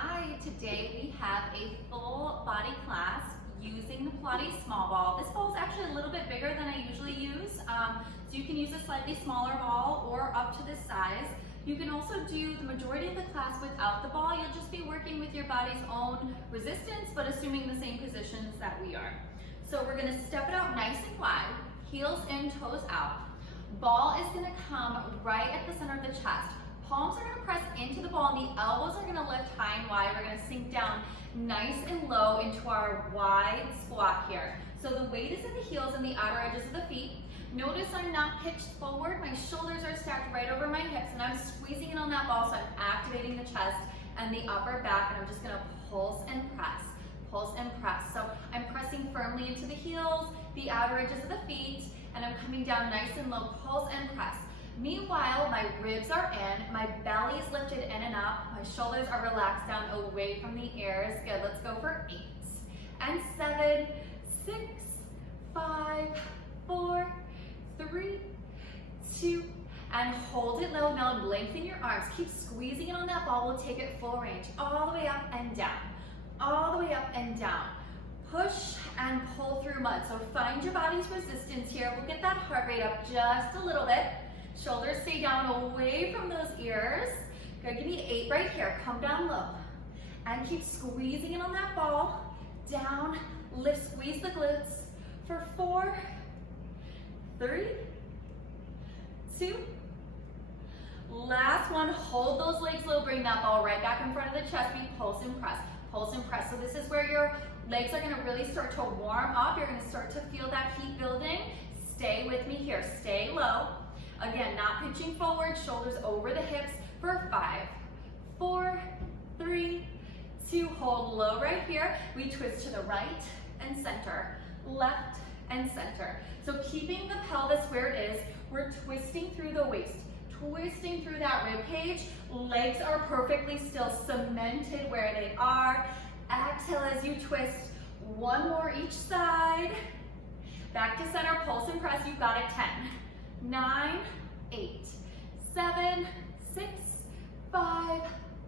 Hi, today we have a full body class using the Pilates small ball. This ball is actually a little bit bigger than I usually use, so you can use a slightly smaller ball or up to this size. You can also do the majority of the class without the ball. You'll just be working with your body's own resistance, but assuming the same positions that we are. So we're gonna step it out nice and wide, heels in, toes out. Ball is gonna come right at the center of the chest. Palms are gonna press into the ball and the elbows are gonna lift high and wide. We're gonna sink down nice and low into our wide squat here. So the weight is in the heels and the outer edges of the feet. Notice I'm not pitched forward. My shoulders are stacked right over my hips and I'm squeezing in on that ball, so I'm activating the chest and the upper back, and I'm just gonna pulse and press. Pulse and press. So I'm pressing firmly into the heels, the outer edges of the feet, and I'm coming down nice and low, pulse and press. Meanwhile, my ribs are in, my belly is lifted in and up, my shoulders are relaxed down away from the ears. Good, let's go for 8 and 7, 6, 5, 4, 3, 2, and hold it low. Now lengthen your arms. Keep squeezing it on that ball. We'll take it full range, all the way up and down, all the way up and down. Push and pull through mud. So find your body's resistance here. We'll get that heart rate up just a little bit. Shoulders stay down away from those ears. Good, give me 8 right here. Come down low. And keep squeezing it on that ball. Down, lift, squeeze the glutes for 4, 3, 2. Last one, hold those legs low, bring that ball right back in front of the chest. We pulse and press, pulse and press. So this is where your legs are gonna really start to warm up. You're gonna start to feel that heat building. Stay with me here, stay low. Again, not pitching forward, shoulders over the hips for 5, 4, 3, 2, hold low right here. We twist to the right and center, left and center. So keeping the pelvis where it is, we're twisting through the waist, twisting through that rib cage. Legs are perfectly still, cemented where they are. Exhale as you twist, 1 more each side. Back to center, pulse and press, you've got it. 10, 9, 8, 7, 6, 5,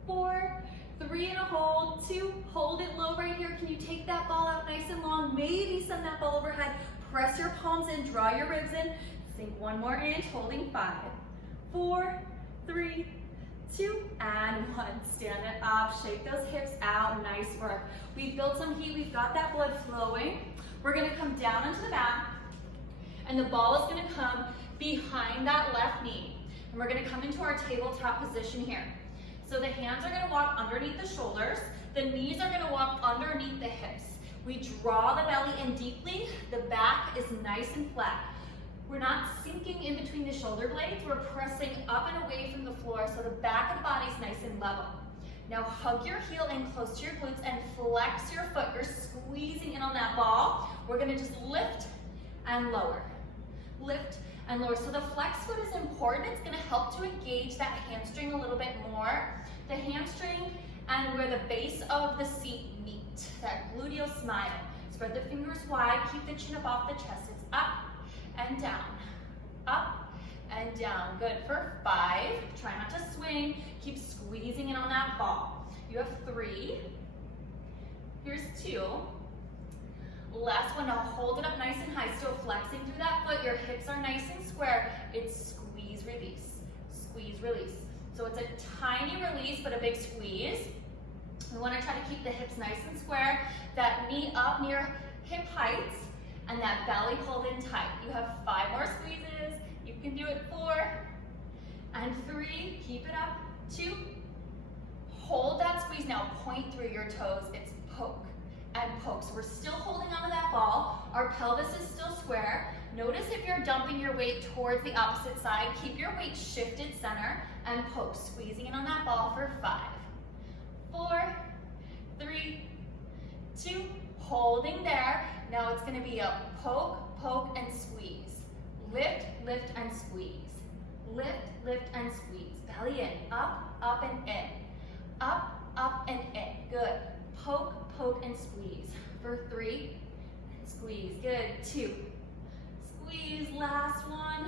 4, 3 and a hold, 2, hold it low right here. Can you take that ball out nice and long? Maybe send that ball overhead. Press your palms in, draw your ribs in. Sink 1 more inch, holding 5, 4, 3, 2, and 1. Stand it up, shake those hips out, nice work. We've built some heat, we've got that blood flowing. We're gonna come down into the mat, and the ball is gonna come behind that left knee. And we're gonna come into our tabletop position here. So the hands are gonna walk underneath the shoulders, the knees are gonna walk underneath the hips. We draw the belly in deeply, the back is nice and flat. We're not sinking in between the shoulder blades, we're pressing up and away from the floor so the back of the body is nice and level. Now hug your heel in close to your glutes and flex your foot. You're squeezing in on that ball. We're gonna just lift and lower. Lift and lower. So the flex foot is important. It's gonna help to engage that hamstring a little bit more. The hamstring and where the base of the seat meet, that gluteal smile. Spread the fingers wide, keep the chin up off the chest. It's up and down, up and down. Good for 5. Try not to swing. Keep squeezing in on that ball. You have 3. Here's 2. Last one, now hold it up nice and high. Still flexing through that foot. Your hips are nice and square. It's squeeze, release, squeeze, release. So it's a tiny release, but a big squeeze. We want to try to keep the hips nice and square. That knee up near hip height, and that belly pulled in tight. You have 5 more squeezes. You can do it. 4 and 3. Keep it up. 2. Hold that squeeze. Now point through your toes. It's poke and poke. So we're still holding onto that ball. Our pelvis is still square. Notice if you're dumping your weight towards the opposite side. Keep your weight shifted center and poke. Squeezing in on that ball for 5, 4, 3, 2. Holding there. Now it's going to be a poke, poke, and squeeze. Lift, lift, and squeeze. Lift, lift, and squeeze. Belly in. Up, up, and in. Up, up, and in. Good. Poke, poke, and squeeze. For 3, squeeze. Good. 2. Squeeze. Last one.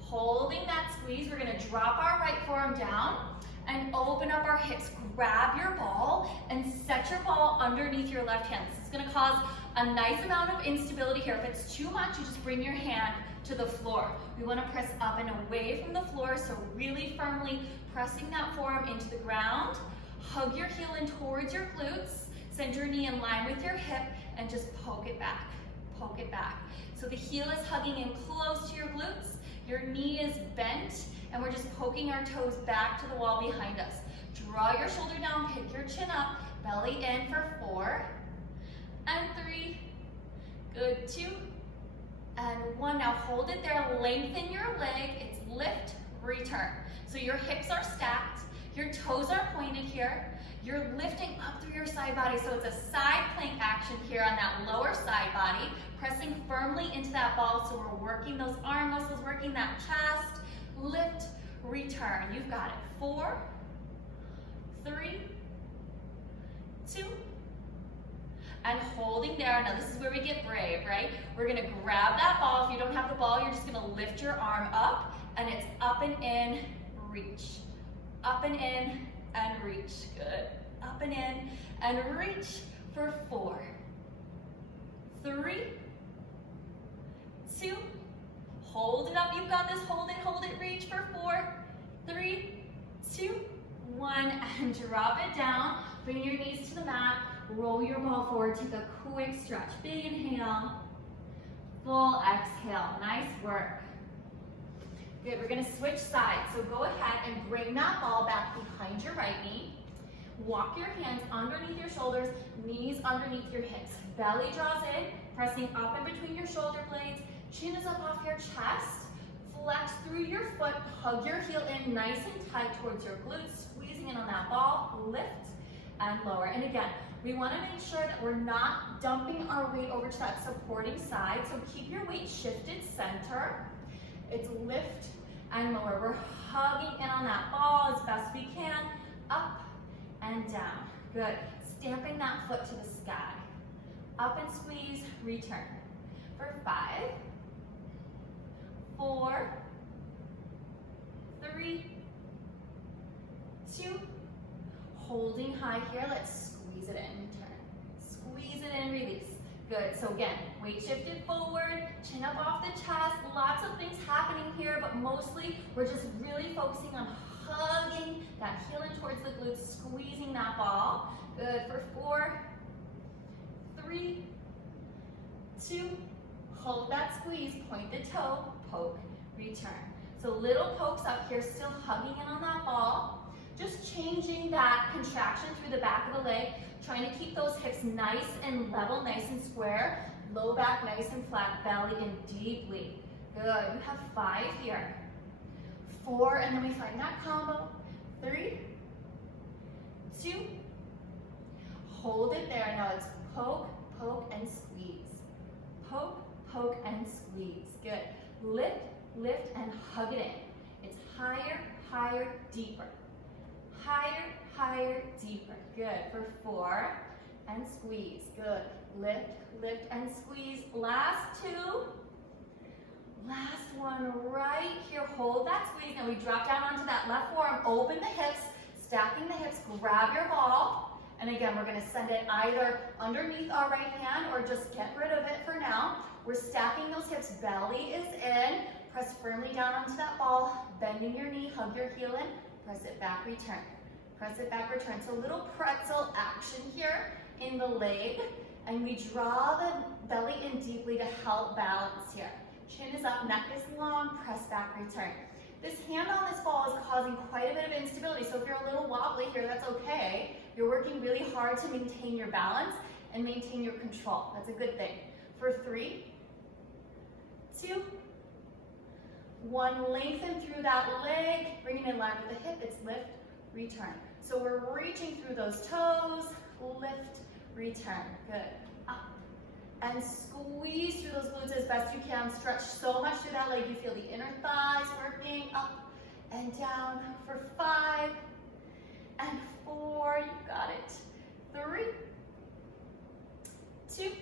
Holding that squeeze, we're going to drop our right forearm down and open up our hips. Grab your ball and set your ball underneath your left hand. This is gonna cause a nice amount of instability here. If it's too much, you just bring your hand to the floor. We wanna press up and away from the floor, so really firmly pressing that forearm into the ground. Hug your heel in towards your glutes. Send your knee in line with your hip and just poke it back, poke it back. So the heel is hugging in close to your glutes, your knee is bent, and we're just poking our toes back to the wall behind us. Draw your shoulder down, pick your chin up, belly in for 4 and 3, good, 2 and 1. Now hold it there, lengthen your leg, it's lift, return. So your hips are stacked, your toes are pointed here, you're lifting up through your side body, so it's a side plank action here on that lower side body, pressing firmly into that ball, so we're working those arm muscles, working that chest, lift, return. You've got it. 4, 3, 2, and holding there. Now this is where we get brave, right? We're gonna grab that ball. If you don't have the ball, you're just gonna lift your arm up, and it's up and in, reach. Up and in, and reach. Good. Up and in, and reach for 4, 3, 2, hold it up, you've got this, hold it, reach for 4, 3, 2, 1, and drop it down. Bring your knees to the mat, roll your ball forward, take a quick stretch. Big inhale, full exhale, nice work. Good, we're gonna switch sides, so go ahead and bring that ball back behind your right knee. Walk your hands underneath your shoulders, knees underneath your hips. Belly draws in, pressing up in between your shoulder blades. Chin is up off your chest. Flex through your foot, hug your heel in nice and tight towards your glutes, squeezing in on that ball, lift and lower. And again, we want to make sure that we're not dumping our weight over to that supporting side, so keep your weight shifted center. It's lift and lower. We're hugging in on that ball as best we can, up and down. Good. Stamping that foot to the sky. Up and squeeze, return. For 5, 4, 3, 2, holding high here. Let's squeeze it in, return. Squeeze it in, release. Good, so again, weight shifted forward, chin up off the chest, lots of things happening here, but mostly we're just really focusing on hugging that heel in towards the glutes, squeezing that ball. Good, for 4, 3, 2, hold that squeeze, point the toe, poke, return. So little pokes up here, still hugging in on that ball. Just changing that contraction through the back of the leg, trying to keep those hips nice and level, nice and square. Low back nice and flat, belly in deeply. Good, we have 5 here. 4, and then we find that combo. 3, 2, hold it there. Now it's poke, poke, and squeeze. Poke, poke, and squeeze. Good. Lift, lift, and hug it in. It's higher, higher, deeper. Higher, higher, deeper. Good. For 4, and squeeze. Good. Lift, lift, and squeeze. Last 2. Last one right here. Hold that squeeze. Now we drop down onto that left forearm. Open the hips, stacking the hips. Grab your ball. And again, we're going to send it either underneath our right hand or just get rid of it for now. We're stacking those hips. Belly is in. Press firmly down onto that ball. Bending your knee. Hug your heel in. Press it back, return. Press it back, return. So a little pretzel action here in the leg. And we draw the belly in deeply to help balance here. Chin is up, neck is long, press back, return. This hand on this ball is causing quite a bit of instability, so if you're a little wobbly here, that's okay. You're working really hard to maintain your balance and maintain your control. That's a good thing. For 3, 2, 1, lengthen through that leg, bring it in line with the hip, it's lift, return. So we're reaching through those toes, lift, return. Good. Up and squeeze through those glutes as best you can. Stretch so much through that leg. You feel the inner thighs working up and down. For 5 and 4. You got it. 3, 2.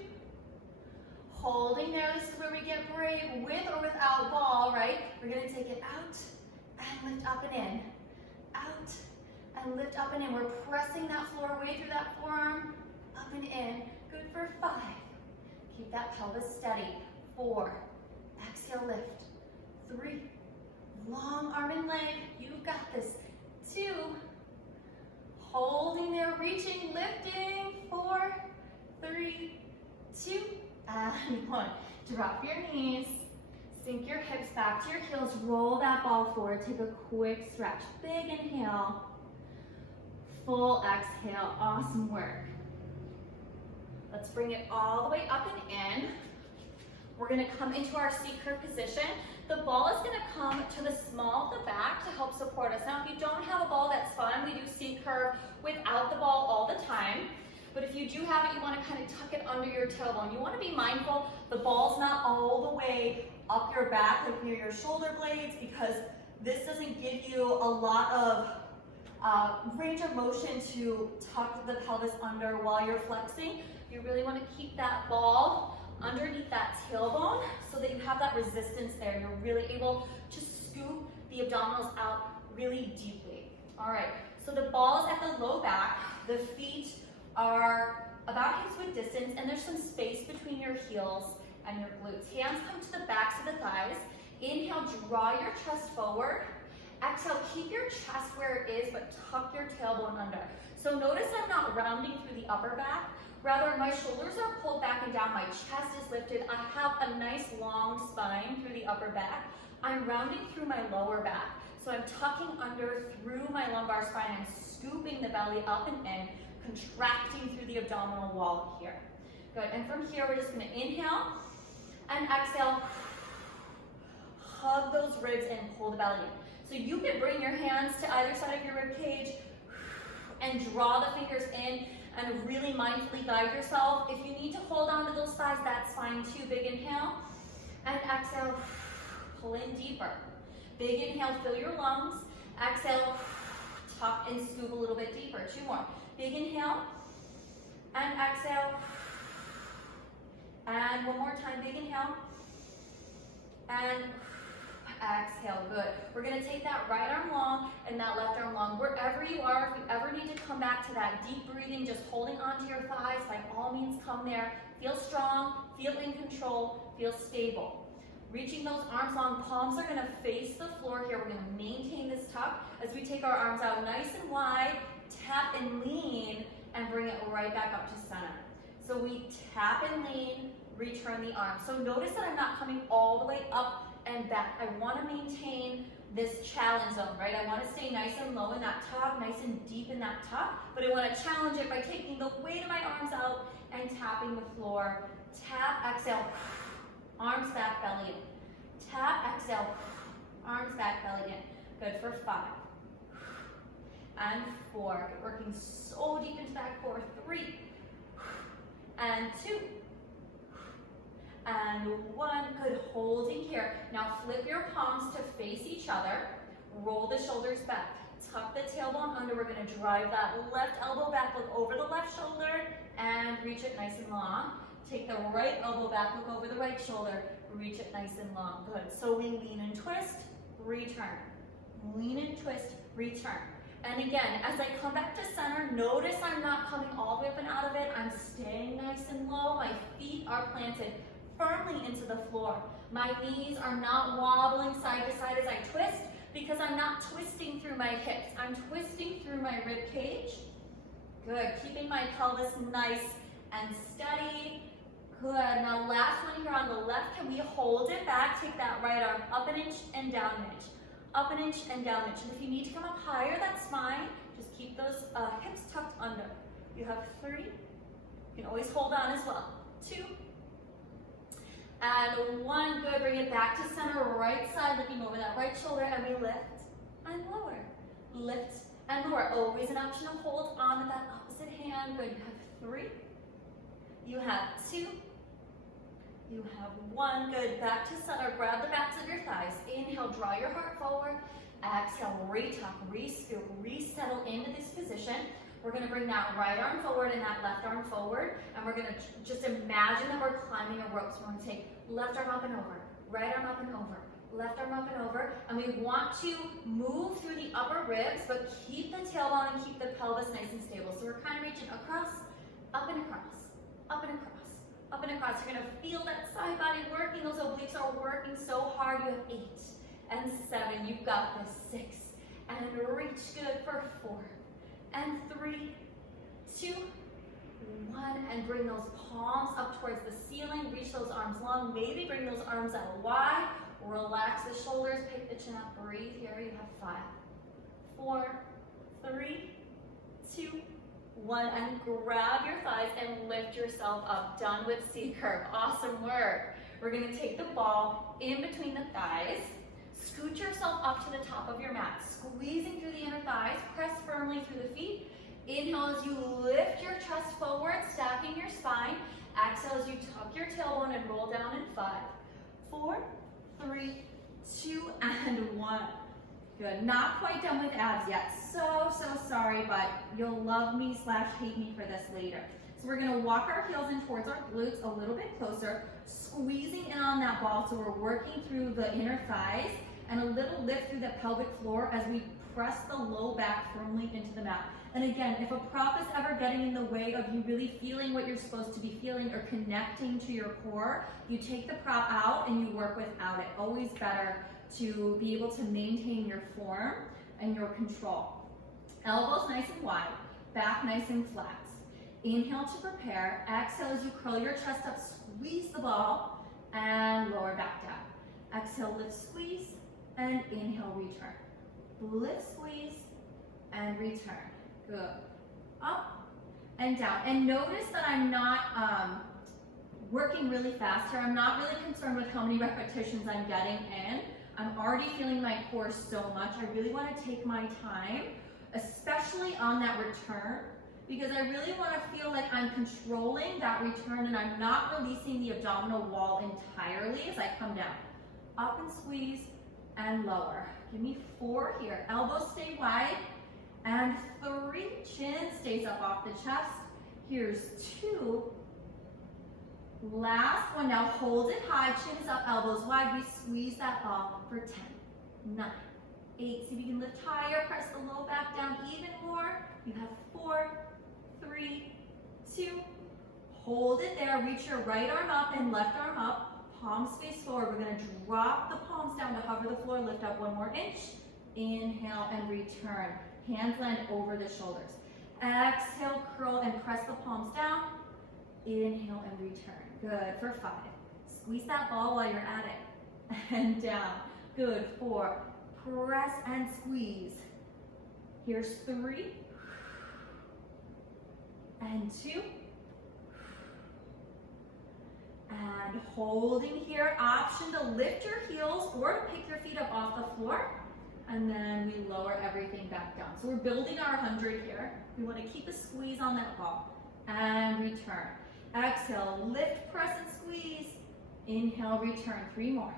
Holding there. This is where we get brave, with or without ball, right? We're going to take it out and lift up and in. Out and lift up and in. We're pressing that floor way through that forearm, up and in. Good for 5. Keep that pelvis steady. 4, exhale, lift. 3, long arm and leg, you've got this. 2, holding there, reaching, lifting. 4, 3, 2, and 1. Drop your knees, sink your hips back to your heels, roll that ball forward, take a quick stretch. Big inhale, full exhale, awesome work. Let's bring it all the way up and in. We're gonna come into our C curve position. The ball is gonna come to the small of the back to help support us. Now, if you don't have a ball, that's fine. We do C curve without the ball all the time. But if you do have it, you wanna kind of tuck it under your tailbone. You wanna be mindful the ball's not all the way up your back, like near your shoulder blades, because this doesn't give you a lot of range of motion to tuck the pelvis under while you're flexing. You really wanna keep that ball underneath that tailbone so that you have that resistance there. You're really able to scoop the abdominals out really deeply. All right, so the ball is at the low back, the feet are about hips width distance, and there's some space between your heels and your glutes. Hands come to the backs of the thighs. Inhale, draw your chest forward. Exhale, keep your chest where it is, but tuck your tailbone under. So notice I'm not rounding through the upper back. Rather, my shoulders are pulled back and down. My chest is lifted. I have a nice long spine through the upper back. I'm rounding through my lower back. So I'm tucking under through my lumbar spine. I'm scooping the belly up and in, contracting through the abdominal wall here. Good, and from here, we're just gonna inhale and exhale. Hug those ribs and pull the belly in. So you can bring your hands to either side of your rib cage and draw the fingers in and really mindfully guide yourself. If you need to hold on to those thighs, that's fine too. Big inhale and exhale, pull in deeper. Big inhale, fill your lungs. Exhale, tuck and scoop a little bit deeper. 2 more. Big inhale and exhale. And 1 more time, big inhale and exhale. Good. We're going to take that right arm long and that left arm long. Wherever you are, if you ever need to come back to that deep breathing, just holding onto your thighs, by all means come there. Feel strong, feel in control, feel stable. Reaching those arms long, palms are going to face the floor here. We're going to maintain this tuck as we take our arms out nice and wide, tap and lean, and bring it right back up to center. So we tap and lean, return the arm. So notice that I'm not coming all the way up and back. I want to maintain this challenge zone, right? I want to stay nice and low in that tuck, nice and deep in that tuck, but I want to challenge it by taking the weight of my arms out and tapping the floor. Tap, exhale, arms back, belly in. Tap, exhale, arms back, belly in. Good for 5 and 4. Good, working so deep into that core. 3 and 2 and 1. Good, holding here. Now flip your palms to face each other. Roll the shoulders back. Tuck the tailbone under. We're going to drive that left elbow back. Look over the left shoulder and reach it nice and long. Take the right elbow back. Look over the right shoulder. Reach it nice and long. Good. So we lean and twist, return. Lean and twist, return. And again, as I come back to center, notice I'm not coming all the way up and out of it. I'm staying nice and low. My feet are planted firmly into the floor. My knees are not wobbling side to side as I twist because I'm not twisting through my hips. I'm twisting through my rib cage. Good, keeping my pelvis nice and steady. Good, now last one here on the left, can we hold it back? Take that right arm up an inch and down an inch. Up an inch and down an inch. And if you need to come up higher, that's fine. Just keep those hips tucked under. You have 3. You can always hold on as well. 2 and 1. Good, bring it back to center, right side, looking over that right shoulder, and we lift and lower. Lift and lower. Always an option to hold on with that opposite hand. Good, you have 3. You have 2. You have 1. Good, back to center. Grab the backs of your thighs. Inhale, draw your heart forward. Exhale, re-tuck, re-scoop, resettle into this position. We're going to bring that right arm forward and that left arm forward. And we're going to just imagine that we're climbing a rope. So we're going to take left arm up and over, right arm up and over, left arm up and over. And we want to move through the upper ribs, but keep the tailbone and keep the pelvis nice and stable. So we're kind of reaching across, up and across, up and across, up and across. You're gonna feel that side body working. Those obliques are working so hard. You have 8 and 7. You've got this. 6 and reach. Good for 4 and 3, 2, 1, and bring those palms up towards the ceiling. Reach those arms long. Maybe bring those arms out wide. Relax the shoulders. Pick the chin up. Breathe here. You have 5, 4, 3, 2, 1, and grab your thighs and lift yourself up. Done with C curve. Awesome work. We're going to take the ball in between the thighs. Scoot yourself up to the top of your mat, squeezing through the inner thighs. Press firmly through the feet. Inhale as you lift your chest forward, stacking your spine. Exhale as you tuck your tailbone and roll down in 5, 4, 3, 2, and 1. Good. Not quite done with abs yet. So sorry, but you'll love me / hate me for this later. So we're going to walk our heels in towards our glutes a little bit closer, squeezing in on that ball. So we're working through the inner thighs and a little lift through the pelvic floor as we press the low back firmly into the mat. And again, if a prop is ever getting in the way of you really feeling what you're supposed to be feeling or connecting to your core, you take the prop out and you work without it. Always better to be able to maintain your form and your control. Elbows nice and wide, back nice and flat. Inhale to prepare. Exhale as you curl your chest up, squeeze the ball, and lower back down. Exhale, lift, squeeze, and inhale, return. Lift, squeeze, and return. Good. Up and down. And notice that I'm not working really fast here. I'm not really concerned with how many repetitions I'm getting in. I'm already feeling my core so much. I really want to take my time, especially on that return, because I really want to feel like I'm controlling that return and I'm not releasing the abdominal wall entirely as I come down. Up and squeeze and lower. Give me 4 here. Elbows stay wide. And 3, chin stays up off the chest. Here's 2. Last one. Now hold it high, chin is up, elbows wide. We squeeze that ball for 10, 9, 8. See if you can lift higher. Press the low back down even more. You have 4, 3, 2. Hold it there. Reach your right arm up and left arm up. Palms face forward. We're going to drop the palms down to hover the floor. Lift up 1 more inch. Inhale and return. Hands land over the shoulders. Exhale, curl and press the palms down. Inhale and return. Good for 5. Squeeze that ball while you're at it. And down. Good. 4. Press and squeeze. Here's 3. And 2. And holding here. Option to lift your heels or to pick your feet up off the floor. And then we lower everything back down. So we're building our 100 here. We want to keep a squeeze on that ball. And return. Exhale, lift, press, and squeeze. Inhale, return. 3 more.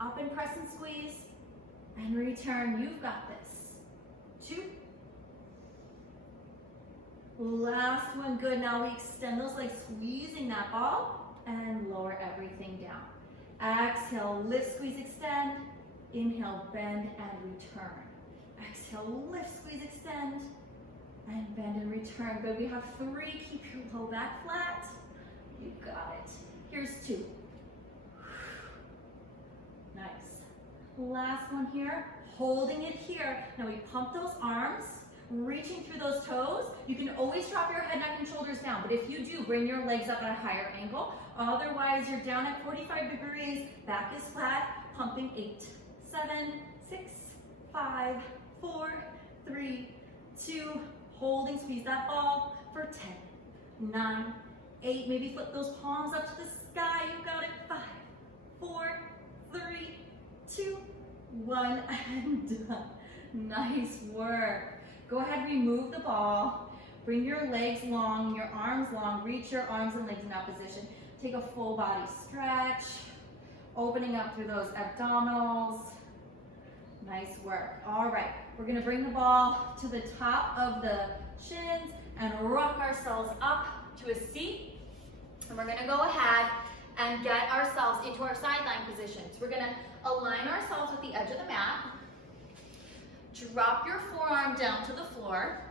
Up and press and squeeze. And return. You've got this. 2. Last one. Good. Now we extend those legs, squeezing that ball. And lower everything down. Exhale, lift, squeeze, extend. Inhale, bend and return. Exhale, lift, squeeze, extend, and bend and return. Good. We have 3. Keep your low back flat. You got it. Here's 2. Nice. Last one here. Holding it here. Now we pump those arms, reaching through those toes. You can always drop your head, neck, and shoulders down. But if you do, bring your legs up at a higher angle. Otherwise, you're down at 45 degrees. Back is flat. Pumping 8. 7, 6, 5, 4, 3, 2, holding, squeeze that ball for 10, 9, 8, maybe flip those palms up to the sky, you got it, 5, 4, 3, 2, 1, and done. Nice work. Go ahead, remove the ball, bring your legs long, your arms long, reach your arms and legs in that position. Take a full body stretch, opening up through those abdominals. Nice work. All right, we're gonna bring the ball to the top of the shins and rock ourselves up to a seat. And we're gonna go ahead and get ourselves into our sideline positions. We're gonna align ourselves with the edge of the mat. Drop your forearm down to the floor.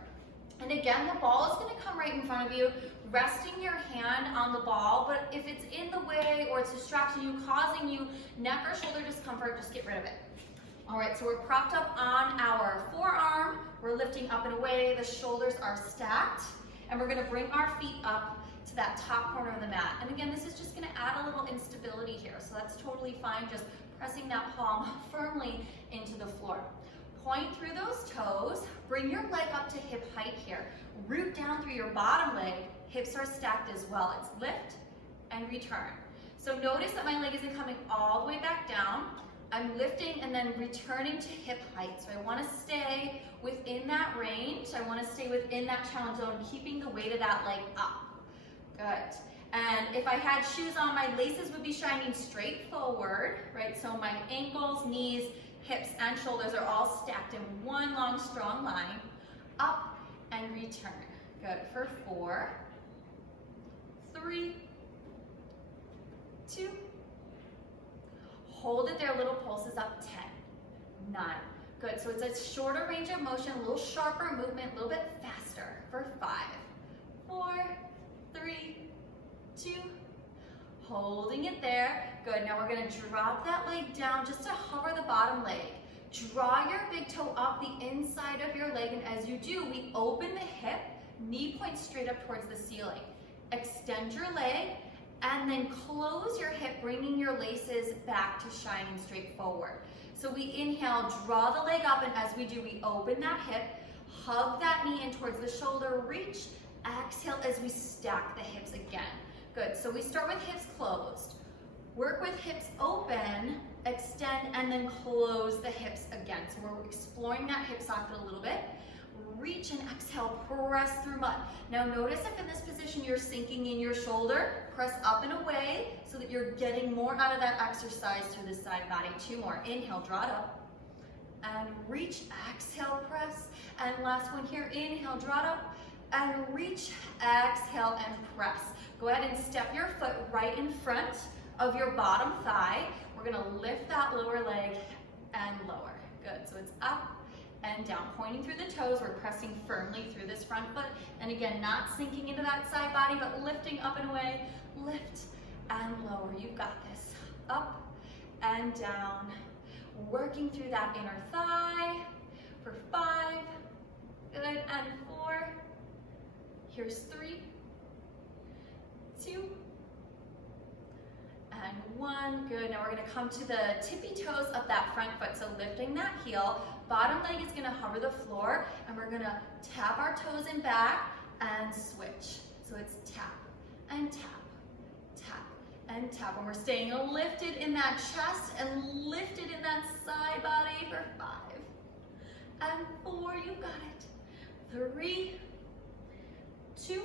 And again, the ball is going to come right in front of you, resting your hand on the ball, but if it's in the way or it's distracting you, causing you neck or shoulder discomfort, just get rid of it. All right, so we're propped up on our forearm, we're lifting up and away, the shoulders are stacked, and we're going to bring our feet up to that top corner of the mat. And again, this is just going to add a little instability here, so that's totally fine, just pressing that palm firmly into the floor. Point through those toes, bring your leg up to hip height here. Root down through your bottom leg, hips are stacked as well. It's lift and return. So notice that my leg isn't coming all the way back down. I'm lifting and then returning to hip height. So I want to stay within that range. I want to stay within that challenge zone, keeping the weight of that leg up. Good. And if I had shoes on, my laces would be shining straight forward, right? So my ankles, knees, hips, and shoulders are all stacked in one long, strong line. Up and return. Good. For 4, 3, 2. Hold it there, little pulses up, 10, 9. Good. So it's a shorter range of motion, a little sharper movement, a little bit faster. For 5, 4, 3, 2. Holding it there. Good. Now we're going to drop that leg down just to hover the bottom leg. Draw your big toe up the inside of your leg, and as you do, we open the hip, knee points straight up towards the ceiling. Extend your leg, and then close your hip, bringing your laces back to shining straight forward. So we inhale, draw the leg up, and as we do, we open that hip, hug that knee in towards the shoulder, reach, exhale as we stack the hips again. Good, so we start with hips closed. Work with hips open, extend, and then close the hips again. So we're exploring that hip socket a little bit. Reach and exhale, press through mud. Now notice if in this position you're sinking in your shoulder, press up and away so that you're getting more out of that exercise through the side body. 2 more, inhale, draw it up, and reach, exhale, press. And last one here, inhale, draw it up, and reach, exhale, and press. Go ahead and step your foot right in front of your bottom thigh. We're gonna lift that lower leg and lower. Good, so it's up and down, pointing through the toes. We're pressing firmly through this front foot. And again, not sinking into that side body, but lifting up and away. Lift and lower, you've got this. Up and down, working through that inner thigh for 5, good, and 4. Here's 3, 2, and 1. Good. Now we're going to come to the tippy toes of that front foot. So lifting that heel, bottom leg is going to hover the floor, and we're going to tap our toes in back and switch. So it's tap and tap, tap and tap. And we're staying lifted in that chest and lifted in that side body for 5 and 4. You've got it. 3, 2,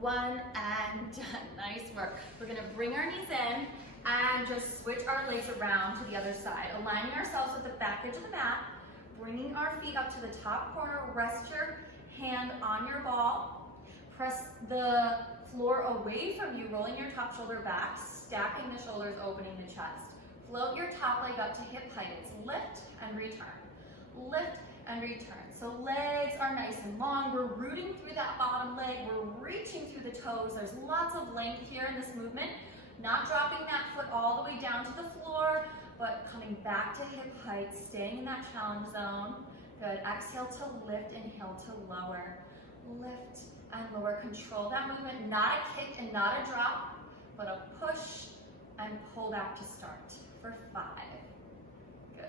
1, and done. Nice work. We're going to bring our knees in and just switch our legs around to the other side, aligning ourselves with the back edge of the mat, bringing our feet up to the top corner. Rest your hand on your ball. Press the floor away from you, rolling your top shoulder back, stacking the shoulders, opening the chest. Float your top leg up to hip height. It's lift and return. Lift and return. So legs are nice and long. We're rooting through that bottom leg. We're reaching through the toes. There's lots of length here in this movement. Not dropping that foot all the way down to the floor, but coming back to hip height, staying in that challenge zone. Good. Exhale to lift, inhale to lower. Lift and lower. Control that movement. Not a kick and not a drop, but a push and pull back to start for 5. Good.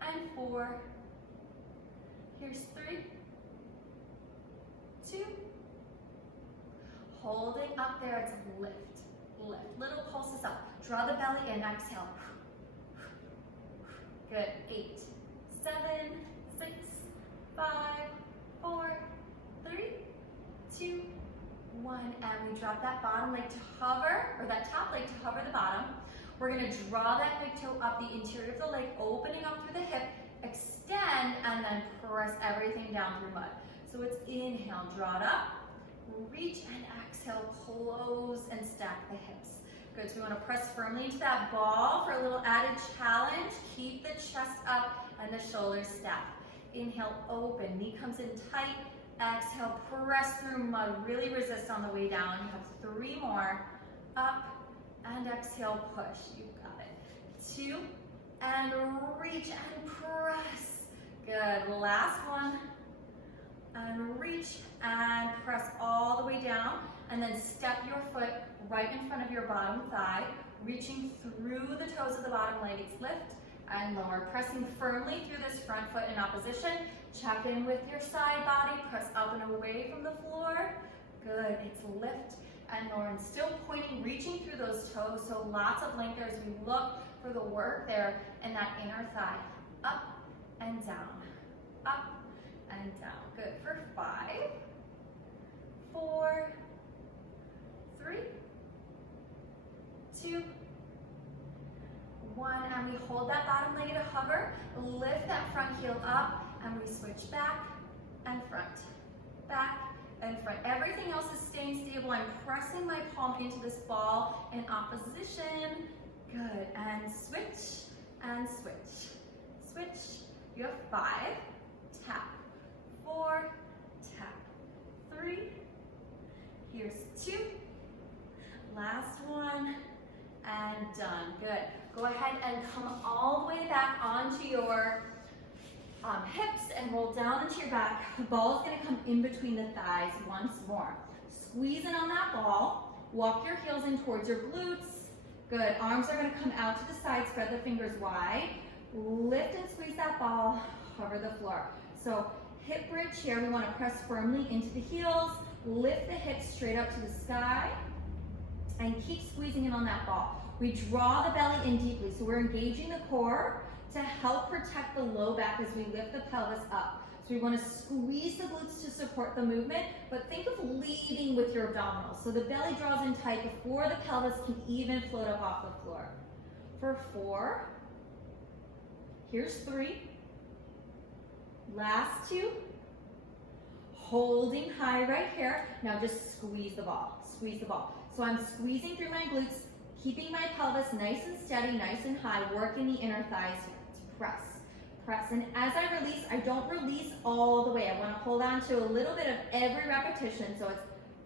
And 4. Here's 3, 2. Holding up there, it's lift, lift. Little pulses up. Draw the belly in, exhale. Good. 8, 7, 6, 5, 4, 3, 2, 1. And we drop that bottom leg to hover, or that top leg to hover the bottom. We're going to draw that big toe up the interior of the leg, opening up through the hip. Extend and then press everything down through mud. So it's inhale, draw it up, reach and exhale, close and stack the hips. Good, so we want to press firmly into that ball for a little added challenge. Keep the chest up and the shoulders step. Inhale, open, knee comes in tight. Exhale, press through mud, really resist on the way down. You have 3 more. Up, and exhale, push. You've got it. 2, and reach and press. Good, last one. And reach and press all the way down. And then step your foot right in front of your bottom thigh, reaching through the toes of the bottom leg. It's lift and lower. Pressing firmly through this front foot in opposition. Check in with your side body. Press up and away from the floor. Good. It's lift and lower. And still pointing, reaching through those toes. So lots of length there as we look for the work there in that inner thigh. Up and down. Up and down. Good. For 5, 4, 3, 2, 1, and we hold that bottom leg at a hover, lift that front heel up, and we switch back and front, back and front. Everything else is staying stable. I'm pressing my palm into this ball in opposition. Good, and switch, switch. You have 5, tap, 4, tap, 3, here's 2, last one, and done. Good. Go ahead and come all the way back onto your hips and roll down into your back. The ball is going to come in between the thighs once more. Squeeze in on that ball. Walk your heels in towards your glutes. Good. Arms are going to come out to the side. Spread the fingers wide. Lift and squeeze that ball. Hover the floor. So hip bridge here. We want to press firmly into the heels. Lift the hips straight up to the sky. And keep squeezing in on that ball. We draw the belly in deeply, so we're engaging the core to help protect the low back as we lift the pelvis up. So we want to squeeze the glutes to support the movement, but think of leading with your abdominals. So the belly draws in tight before the pelvis can even float up off the floor. For 4, here's 3, last 2, holding high right here. Now just squeeze the ball, squeeze the ball. So I'm squeezing through my glutes, keeping my pelvis nice and steady, nice and high, working the inner thighs here to press, press. And as I release, I don't release all the way. I want to hold on to a little bit of every repetition. So it's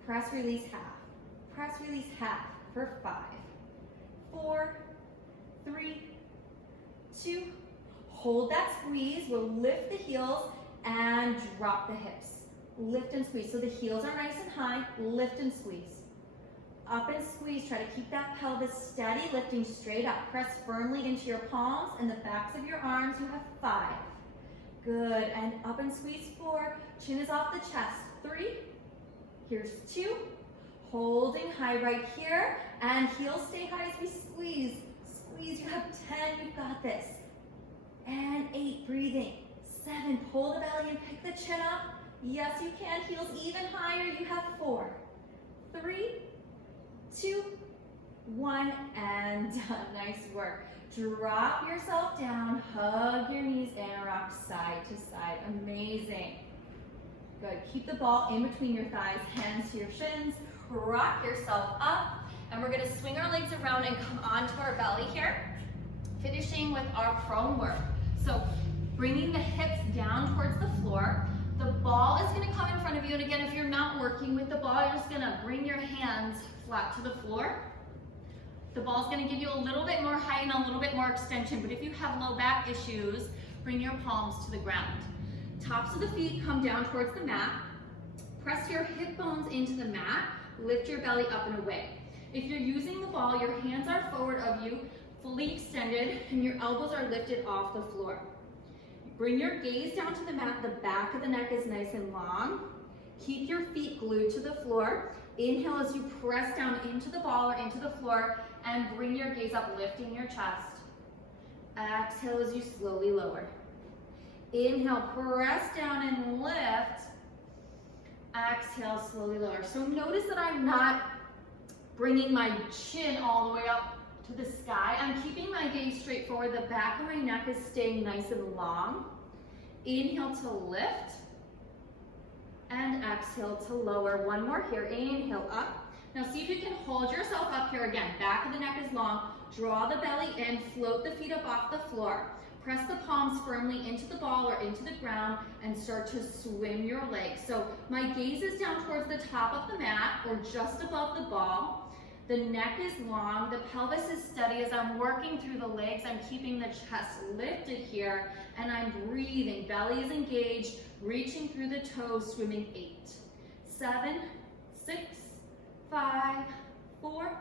press, release, half for 5, 4, 3, 2. Hold that squeeze. We'll lift the heels and drop the hips. Lift and squeeze. So the heels are nice and high. Lift and squeeze. Up and squeeze. Try to keep that pelvis steady, lifting straight up. Press firmly into your palms and the backs of your arms. You have 5. Good. And up and squeeze 4. Chin is off the chest. 3. Here's 2. Holding high right here. And heels stay high as we squeeze. Squeeze. You have 10. You've got this. And 8. Breathing. 7. Pull the belly and pick the chin up. Yes, you can. Heels even higher. You have 4. 3, 2, 1, and done. Nice work. Drop yourself down, hug your knees, and rock side to side. Amazing. Good. Keep the ball in between your thighs, hands to your shins. Rock yourself up, and we're going to swing our legs around and come onto our belly here, finishing with our prone work. So bringing the hips down towards the floor. The ball is going to come in front of you, and again, if you're not working with the ball, you're just going to bring your hands flat to the floor. The ball's going to give you a little bit more height and a little bit more extension, but if you have low back issues, bring your palms to the ground. Tops of the feet come down towards the mat. Press your hip bones into the mat. Lift your belly up and away. If you're using the ball, your hands are forward of you, fully extended, and your elbows are lifted off the floor. Bring your gaze down to the mat. The back of the neck is nice and long. Keep your feet glued to the floor. Inhale as you press down into the ball or into the floor, and bring your gaze up, lifting your chest. Exhale as you slowly lower. Inhale, press down and lift. Exhale, slowly lower. So notice that I'm not bringing my chin all the way up to the sky. I'm keeping my gaze straight forward. The back of my neck is staying nice and long. Inhale to lift. And exhale to lower. One more here. Inhale up. Now see if you can hold yourself up here again. Back of the neck is long. Draw the belly in. Float the feet up off the floor. Press the palms firmly into the ball or into the ground and start to swim your legs. So my gaze is down towards the top of the mat or just above the ball. The neck is long, the pelvis is steady as I'm working through the legs. I'm keeping the chest lifted here and I'm breathing. Belly is engaged, reaching through the toes, swimming 8, 7, 6, 5, 4,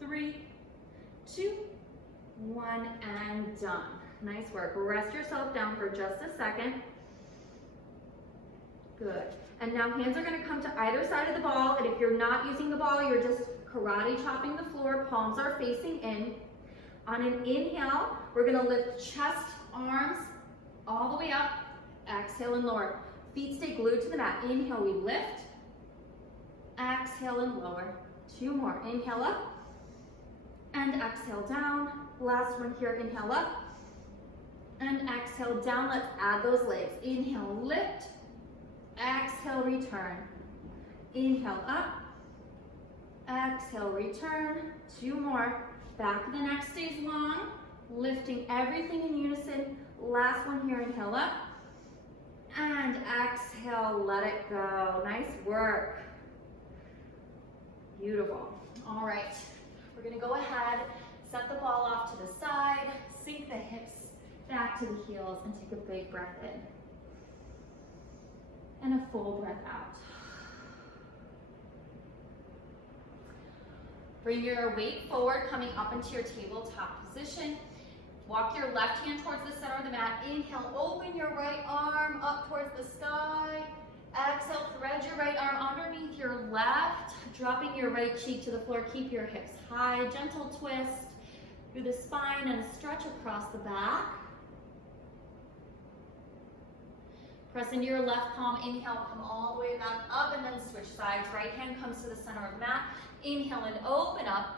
3, 2, 1, and done. Nice work. Rest yourself down for just a second. Good. And now hands are going to come to either side of the ball, and if you're not using the ball, you're just karate chopping the floor. Palms are facing in. On an inhale, we're going to lift chest, arms, all the way up. Exhale and lower. Feet stay glued to the mat. Inhale, we lift. Exhale and lower. 2 more. Inhale up. And exhale down. Last one here. Inhale up. And exhale down. Let's add those legs. Inhale, lift. Exhale, return. Inhale up. Exhale, return. 2 more. Back of the neck stays long. Lifting everything in unison. Last one here. Inhale up. And exhale, let it go. Nice work. Beautiful. All right. We're going to go ahead, set the ball off to the side, sink the hips back to the heels, and take a big breath in. And a full breath out. Bring your weight forward, coming up into your tabletop position. Walk your left hand towards the center of the mat. Inhale, open your right arm up towards the sky. Exhale, thread your right arm underneath your left, dropping your right cheek to the floor. Keep your hips high, gentle twist through the spine and a stretch across the back. Press into your left palm. Inhale, come all the way back up and then switch sides. Right hand comes to the center of the mat. Inhale and open up.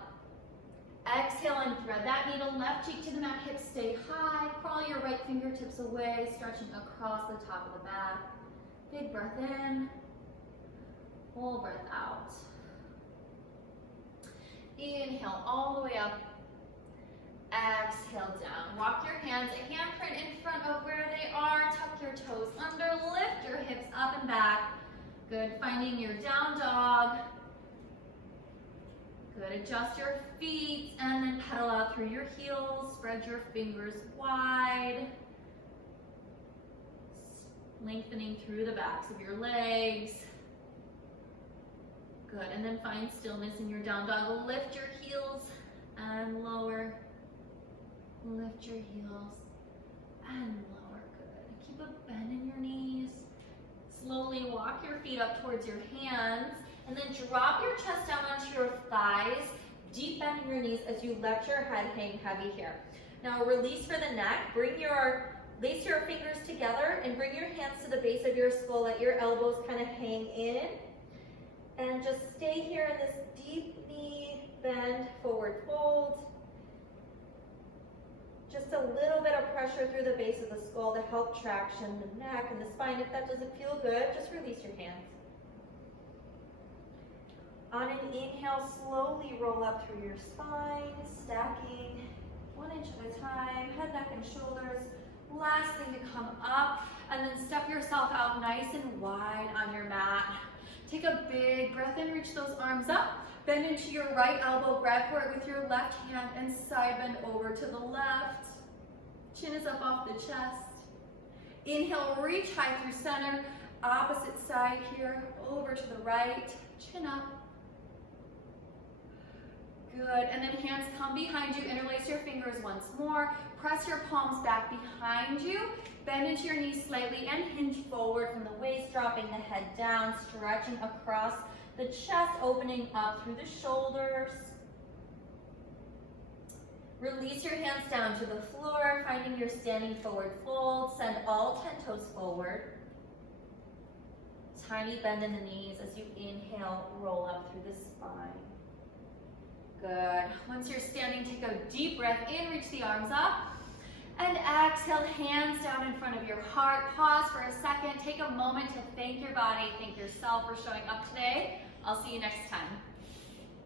Exhale and thread that needle. Left cheek to the mat, hips stay high. Crawl your right fingertips away, stretching across the top of the back. Big breath in, full breath out. Inhale all the way up. Exhale down. Walk your hands a handprint in front of where they are. Tuck your toes under. Lift your hips up and back. Good. Finding your down dog. Good. Adjust your feet and then pedal out through your heels. Spread your fingers wide. Lengthening through the backs of your legs. Good. And then find stillness in your down dog. Lift your heels and lower. Lift your heels and lower. Good. Keep a bend in your knees. Slowly walk your feet up towards your hands and then drop your chest down onto your thighs. Deep bend in your knees as you let your head hang heavy here. Now release for the neck. Lace your fingers together and bring your hands to the base of your skull. Let your elbows kind of hang in. And just stay here in this deep knee bend, forward fold. Just a little bit of pressure through the base of the skull to help traction the neck and the spine. If that doesn't feel good, just release your hands. On an inhale, slowly roll up through your spine, stacking 1 inch at a time, head, neck, and shoulders. Last thing to come up, and then step yourself out nice and wide on your mat. Take a big breath in, reach those arms up, bend into your right elbow, grab for it with your left hand, and side bend over to the left. Chin is up off the chest. Inhale, reach high through center, opposite side here, over to the right, chin up. Good, and then hands come behind you, interlace your fingers once more, press your palms back behind you, bend into your knees slightly and hinge forward from the waist, dropping the head down, stretching across the chest, opening up through the shoulders. Release your hands down to the floor, finding your standing forward fold, send all 10 toes forward. Tiny bend in the knees as you inhale, roll up through the spine. Good. Once you're standing, take a deep breath in, reach the arms up. And exhale, hands down in front of your heart. Pause for a second. Take a moment to thank your body, thank yourself for showing up today. I'll see you next time.